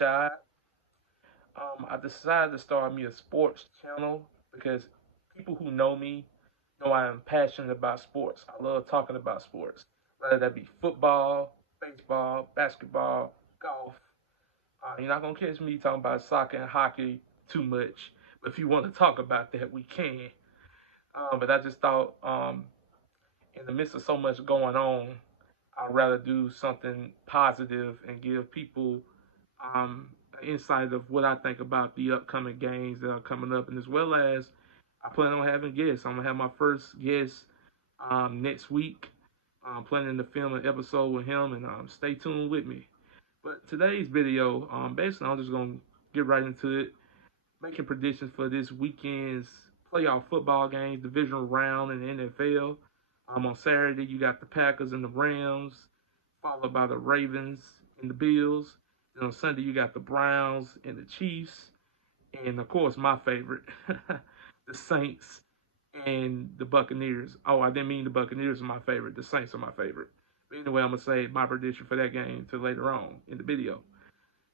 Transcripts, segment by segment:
Rashad. I decided to start me a sports channel because people who know me know I am passionate about sports. I love talking about sports, whether that be football, baseball, basketball, golf. You're not gonna catch me talking about soccer and hockey too much, but if you want to talk about that, we can. But I just thought, in the midst of so much going on, I'd rather do something positive and give people an insight of what I think about the upcoming games that are coming up, and as well as I plan on having guests. I'm gonna have my first guest next week. I'm planning to film an episode with him, and stay tuned with me. But today's video, basically, I'm just gonna get right into it, making predictions for this weekend's playoff football games, divisional round in the NFL. On Saturday, you got the Packers and the Rams, followed by the Ravens and the Bills. And on Sunday, you got the Browns and the Chiefs, and of course, my favorite, the Saints and the Buccaneers. Oh, I didn't mean the Buccaneers are my favorite. The Saints are my favorite. But anyway, I'm gonna save my prediction for that game to later on in the video.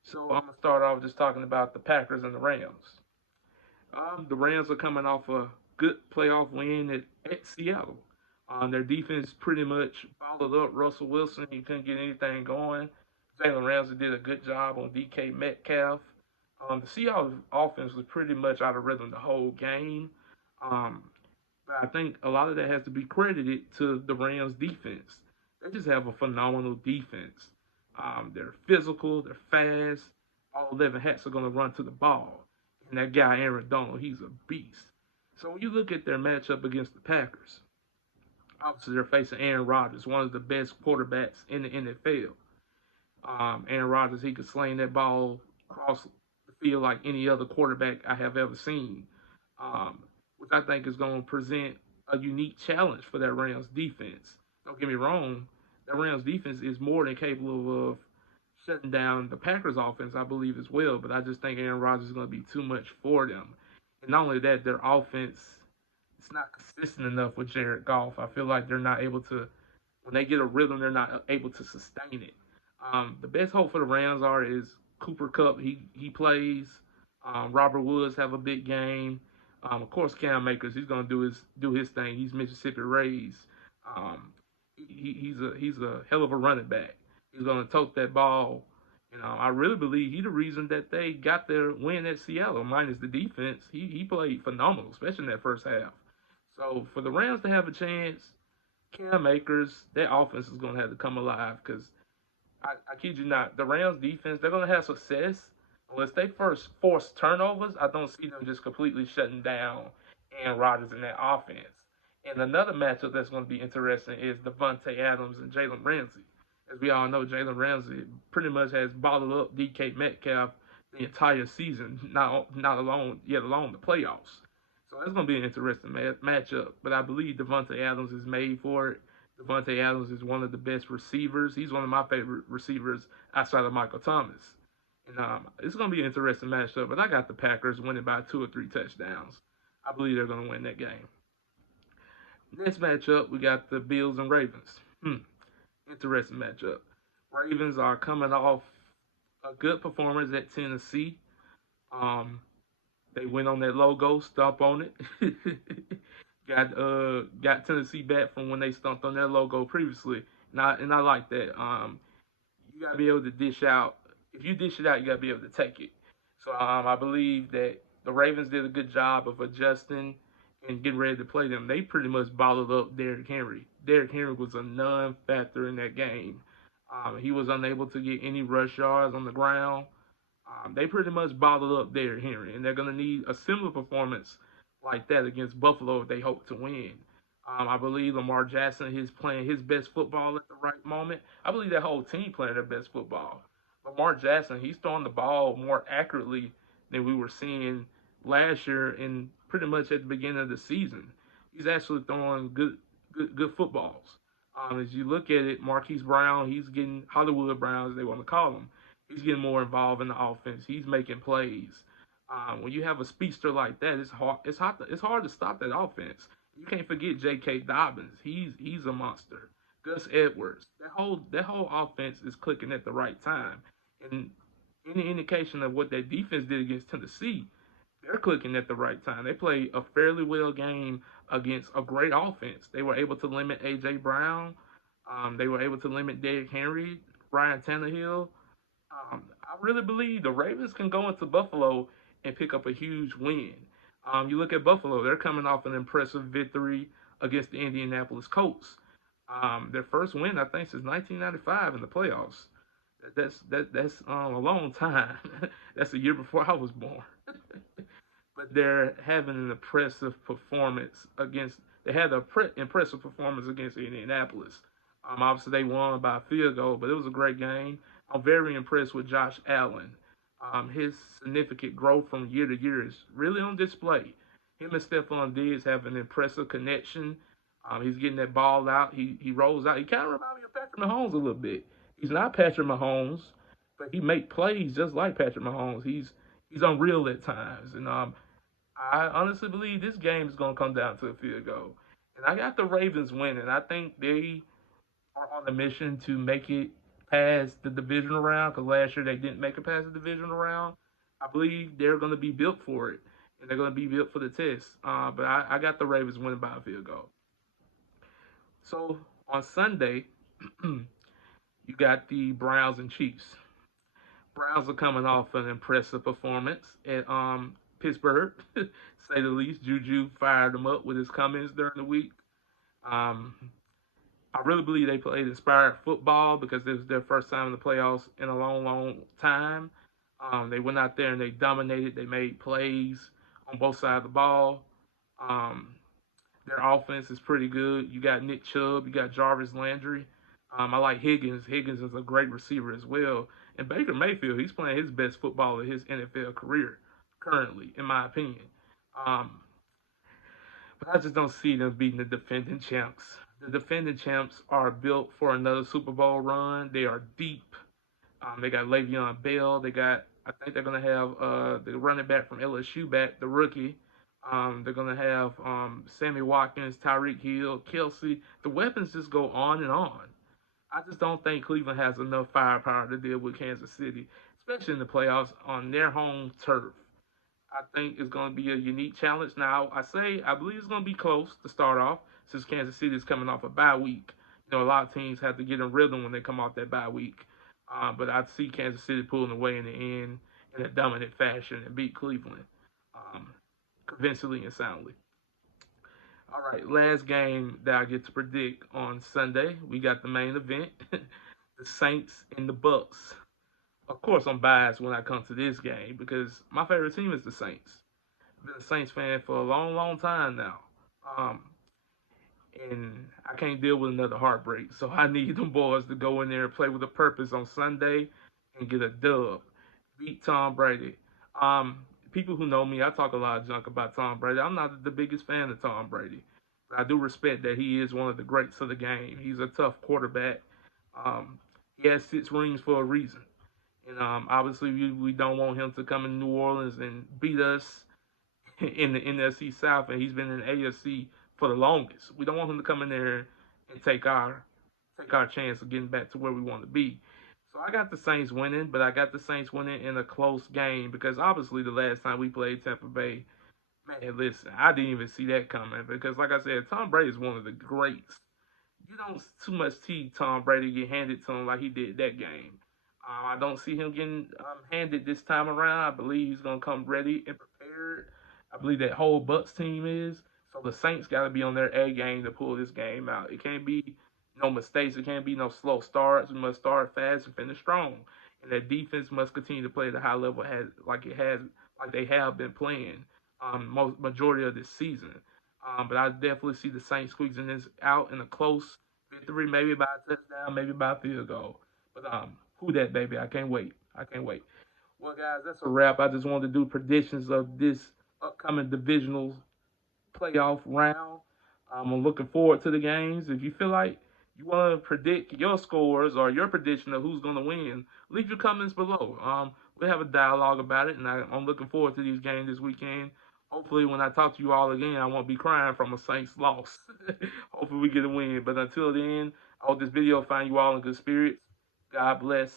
So I'm gonna start off just talking about the Packers and the Rams. The Rams are coming off a good playoff win at Seattle. Their defense pretty much followed up Russell Wilson. He couldn't get anything going. Jalen Ramsey did a good job on DK Metcalf. The Seattle offense was pretty much out of rhythm the whole game. Um, but I think a lot of that has to be credited to the Rams defense. They just have a phenomenal defense. They're physical, they're fast. All 11 hats are going to run to the ball. And that guy, Aaron Donald, he's a beast. So when you look at their matchup against the Packers, obviously they're facing Aaron Rodgers, one of the best quarterbacks in the NFL. Aaron Rodgers, he could sling that ball across the field like any other quarterback I have ever seen, which I think is going to present a unique challenge for that Rams defense. Don't get me wrong, that Rams defense is more than capable of shutting down the Packers offense, I believe, as well. But I just think Aaron Rodgers is going to be too much for them. And not only that, their offense is not consistent enough with Jared Goff. I feel like they're not able to, when they get a rhythm, they're not able to sustain it. The best hope for the Rams is Cooper Kupp. He plays. Robert Woods have a big game. Of course, Cam Akers, he's gonna do his thing. He's Mississippi raised. He's a hell of a running back. He's gonna tote that ball. I really believe he's the reason that they got their win at Seattle. Minus the defense, he played phenomenal, especially in that first half. So for the Rams to have a chance, Cam Akers, their offense is gonna have to come alive because I kid you not, the Rams defense, they're going to have success unless they first force turnovers. I don't see them just completely shutting down Aaron Rodgers in that offense. And another matchup that's going to be interesting is Devontae Adams and Jalen Ramsey. As we all know, Jalen Ramsey pretty much has bottled up DK Metcalf the entire season, not alone, yet alone the playoffs. So that's going to be an interesting matchup. But I believe Devontae Adams is made for it. Devontae Adams is one of the best receivers. He's one of my favorite receivers outside of Michael Thomas. And it's going to be an interesting matchup, but I got the Packers winning by 2 or 3 touchdowns. I believe they're going to win that game. Next matchup, we got the Bills and Ravens. Interesting matchup. Ravens are coming off a good performance at Tennessee. They went on that logo, stomp on it. Got Tennessee back from when they stomped on their logo previously, and I like that. You gotta be able to dish out. If you dish it out, you gotta be able to take it. So I believe that the Ravens did a good job of adjusting and getting ready to play them. They pretty much bottled up Derrick Henry. Derrick Henry was a non-factor in that game. He was unable to get any rush yards on the ground. They pretty much bottled up Derrick Henry, and they're gonna need a similar performance like that against Buffalo if they hope to win. I believe Lamar Jackson is playing his best football at the right moment. I believe that whole team playing their best football. Lamar Jackson, he's throwing the ball more accurately than we were seeing last year and pretty much at the beginning of the season. He's actually throwing good footballs. As you look at it, Marquise Brown, he's getting Hollywood Brown, as they want to call him. He's getting more involved in the offense. He's making plays. When you have a speedster like that, it's hard to stop that offense. You can't forget J.K. Dobbins. He's a monster. Gus Edwards. That whole offense is clicking at the right time. And any indication of what that defense did against Tennessee, they're clicking at the right time. They played a fairly well game against a great offense. They were able to limit AJ Brown. They were able to limit Derrick Henry, Ryan Tannehill. I really believe the Ravens can go into Buffalo and pick up a huge win. You look at Buffalo; they're coming off an impressive victory against the Indianapolis Colts. Their first win, I think, since 1995 in the playoffs. That's a long time. That's a year before I was born. But they're having an impressive performance against. They had an impressive performance against Indianapolis. Obviously, they won by a field goal, but it was a great game. I'm very impressed with Josh Allen. His significant growth from year to year is really on display. Him and Stephon Diggs have an impressive connection. He's getting that ball out. He rolls out. He kind of reminds me of Patrick Mahomes a little bit. He's not Patrick Mahomes, but he make plays just like Patrick Mahomes. He's unreal at times, and I honestly believe this game is going to come down to a field goal. And I got the Ravens winning. I think they are on a mission to make it past the divisional round because last year they didn't make it past the divisional round. I believe they're going to be built for it, and they're going to be built for the test. But I got the Ravens winning by a field goal. So on Sunday, you got the Browns and Chiefs. Browns are coming off an impressive performance at Pittsburgh, say the least. Juju fired them up with his comments during the week. Um, I really believe they played inspired football because this was their first time in the playoffs in a long, long time. They went out there and they dominated. They made plays on both sides of the ball. Um, their offense is pretty good. You got Nick Chubb, you got Jarvis Landry. I like Higgins. Higgins is a great receiver as well. And Baker Mayfield, he's playing his best football of his NFL career currently, in my opinion. Um, but I just don't see them beating the defending champs. The defending champs are built for another Super Bowl run. They are deep. They got Le'Veon Bell. I think they're going to have the running back from LSU back, the rookie. They're going to have Sammy Watkins, Tyreek Hill, Kelsey. The weapons just go on and on. I just don't think Cleveland has enough firepower to deal with Kansas City, especially in the playoffs on their home turf. I think it's going to be a unique challenge. Now, I believe it's going to be close to start off since Kansas City is coming off a bye week. You know, a lot of teams have to get in rhythm when they come off that bye week. But I see Kansas City pulling away in the end in a dominant fashion and beat Cleveland um, convincingly and soundly. All right, last game that I get to predict on Sunday, we got the main event, the Saints and the Bucks. Of course, I'm biased when I come to this game because my favorite team is the Saints. I've been a Saints fan for a long, long time now. Um, and I can't deal with another heartbreak. So I need them boys to go in there and play with a purpose on Sunday and get a dub. Beat Tom Brady. People who know me, I talk a lot of junk about Tom Brady. I'm not the biggest fan of Tom Brady. But I do respect that he is one of the greats of the game. He's a tough quarterback. He has 6 rings for a reason. And obviously, we don't want him to come in New Orleans and beat us in the NFC South, and he's been in the AFC for the longest. We don't want him to come in there and take our chance of getting back to where we want to be. So I got the Saints winning, but I got the Saints winning in a close game because obviously the last time we played Tampa Bay, man, listen, I didn't even see that coming because, like I said, Tom Brady is one of the greats. You don't too much see Tom Brady get handed to him like he did that game. I don't see him getting handed this time around. I believe he's gonna come ready and prepared. I believe that whole Bucks team is. So the Saints got to be on their A game to pull this game out. It can't be no mistakes. It can't be no slow starts. We must start fast and finish strong. And that defense must continue to play at a high level, like they have been playing most majority of this season. But I definitely see the Saints squeezing this out in a close victory, maybe by a touchdown, maybe by a field goal. But who that baby? I can't wait. I can't wait. Well, guys, that's a wrap. I just wanted to do predictions of this upcoming divisional playoff round. I'm looking forward to the games. If you feel like you want to predict your scores or your prediction of who's going to win, leave your comments below. We'll have a dialogue about it, and I'm looking forward to these games this weekend. Hopefully, when I talk to you all again, I won't be crying from a Saints loss. Hopefully, we get a win. But until then, I hope this video find you all in good spirits. God bless.